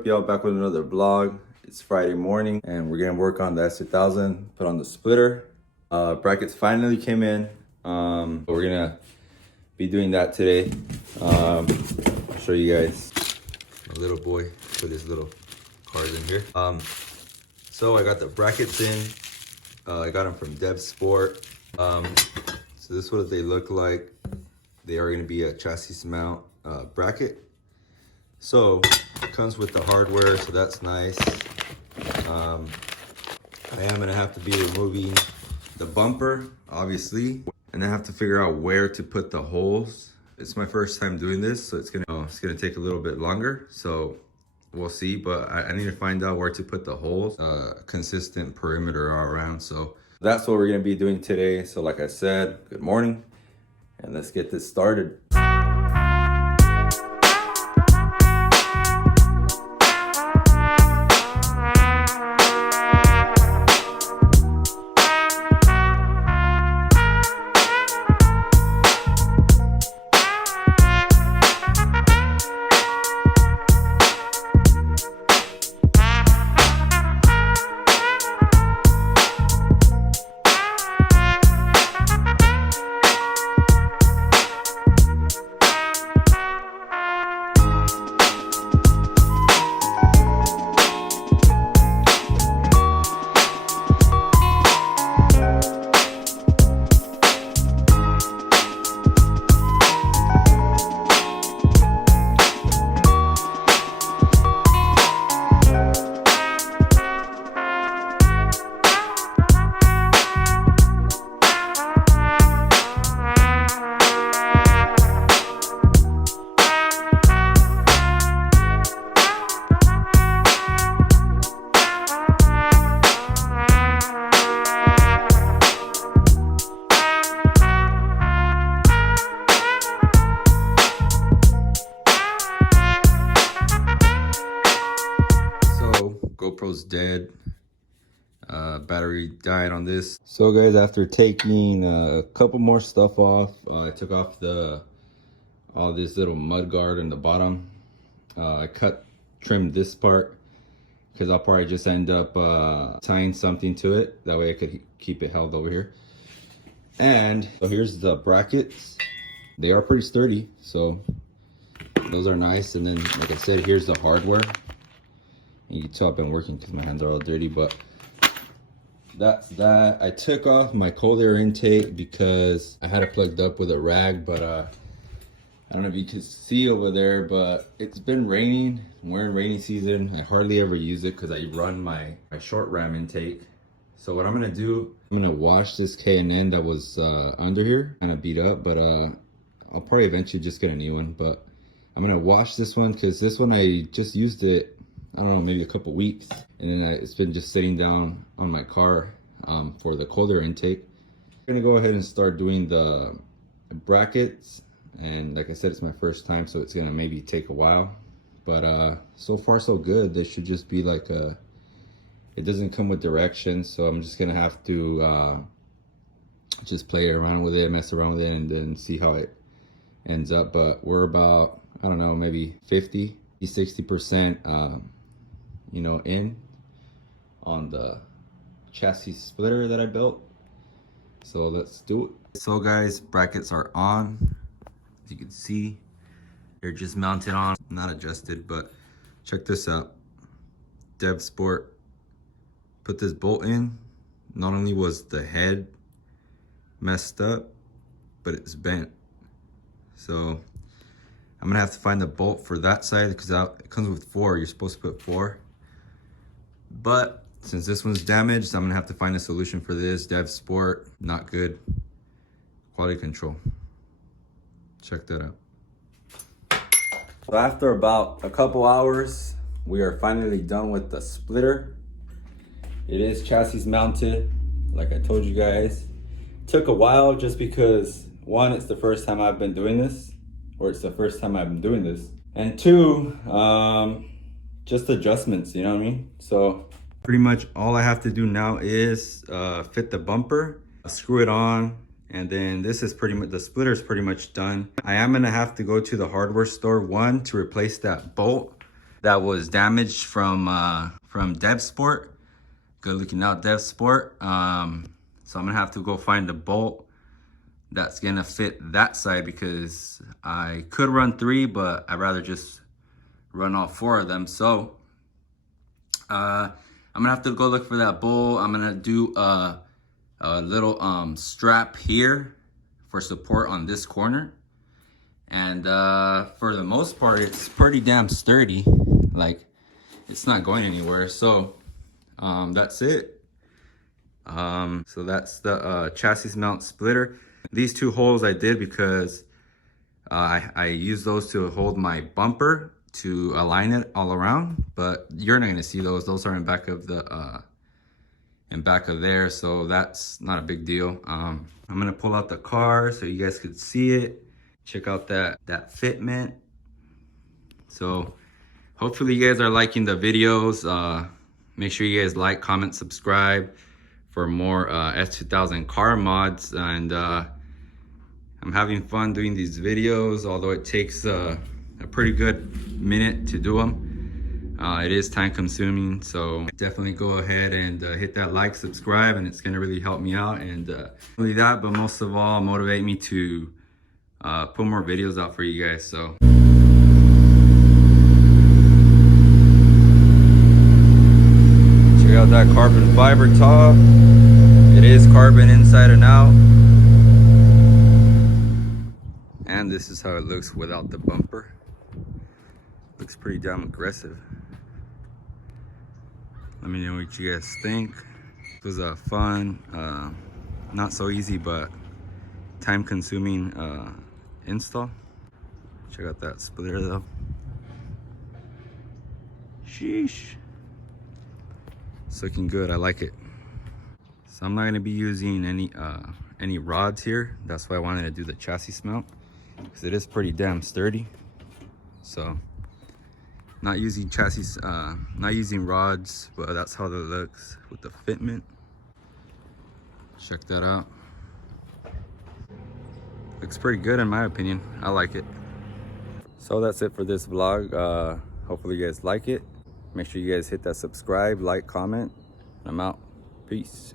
up, y'all? Back with another vlog. It's Friday morning and we're gonna work on the S2000, put on the splitter. Brackets finally came in. We're gonna be doing that today. I'll show you guys. My little boy put his little cards in here. So I got the brackets in. I got them from Dev Sport. So this is what they look like. They are gonna be a chassis mount bracket. So it comes with the hardware, so that's nice. I am gonna have to be removing the bumper, obviously, and I have to figure out where to put the holes. It's my first time doing this, so it's gonna take a little bit longer. So we'll see, but I need to find out where to put the holes, consistent perimeter all around. So that's what we're gonna be doing today. So like I said, good morning, and let's get this started. GoPro's dead. Battery died on this. So guys, after taking a couple more stuff off, I took off all this little mud guard in the bottom. I trimmed this part because I'll probably just end up tying something to it. That way I could keep it held over here. And so here's the brackets. They are pretty sturdy, so those are nice. And then, like I said, here's the hardware. You can tell I've been working because my hands are all dirty, but that's that. I took off my cold air intake because I had it plugged up with a rag, but I don't know if you can see over there, but it's been raining. We're in rainy season. I hardly ever use it because I run my short ram intake. So what I'm gonna do, I'm gonna wash this K&N that was under here, kind of beat up, but I'll probably eventually just get a new one. But I'm gonna wash this one because this one I just used it, I don't know, maybe a couple weeks, and then it's been just sitting down on my car for the cold air intake. I'm gonna go ahead and start doing the brackets, and like I said, it's my first time, so it's gonna maybe take a while, but so far so good. This should just be like it doesn't come with directions, so I'm just gonna have to just play around with it, mess around with it, and then see how it ends up. But we're about, I don't know, maybe 60% you know, in on the chassis splitter that I built. So let's do it. So guys, brackets are on. As you can see, they're just mounted on, not adjusted, but check this out. Dev Sport put this bolt in. Not only was the head messed up, but it's bent. So I'm gonna have to find the bolt for that side because it comes with 4. You're supposed to put 4. But since this one's damaged, I'm gonna have to find a solution for this. Dev Sport, not good. Quality control. Check that out. So after about a couple hours, we are finally done with the splitter. It is chassis mounted, like I told you guys. It took a while just because, one, it's the first time I've been doing this, or it's the first time I'm doing this. And 2, just adjustments, you know what I mean? So pretty much all I have to do now is fit the bumper, screw it on, and then this is pretty much, the splitter is pretty much done. I am gonna have to go to the hardware store, one, to replace that bolt that was damaged from DevSport. Good looking out, DevSport. So I'm gonna have to go find a bolt that's gonna fit that side, because I could run 3, but I'd rather just run all 4 of them. So I'm gonna have to go look for that bolt. I'm gonna do a little strap here for support on this corner. And for the most part, it's pretty damn sturdy. Like, it's not going anywhere. So that's it. So that's the chassis mount splitter. These 2 holes I did because I use those to hold my bumper to align it all around, but you're not gonna see those. Those are in back of the in back of there, so that's not a big deal. I'm gonna pull out the car so you guys could see it. Check out that fitment. So hopefully you guys are liking the videos. Make sure you guys like, comment, subscribe for more S2000 car mods. And I'm having fun doing these videos, although it takes a pretty good minute to do them. It is time consuming, so definitely go ahead and hit that like, subscribe, and it's gonna really help me out. And not only that, but most of all, motivate me to put more videos out for you guys. So check out that carbon fiber top. It is carbon inside and out. And this is how it looks without the bumper. Looks pretty damn aggressive. Let me know what you guys think. It was a fun, not so easy, but time consuming install. Check out that splitter though. Sheesh. It's looking good, I like it. So I'm not gonna be using any rods here. That's why I wanted to do the chassis mount, because it is pretty damn sturdy. So not using chassis, not using rods, but that's how that looks with the fitment. Check that out. Looks pretty good in my opinion. I like it. So that's it for this vlog. Hopefully you guys like it. Make sure you guys hit that subscribe, like, comment. I'm out. Peace.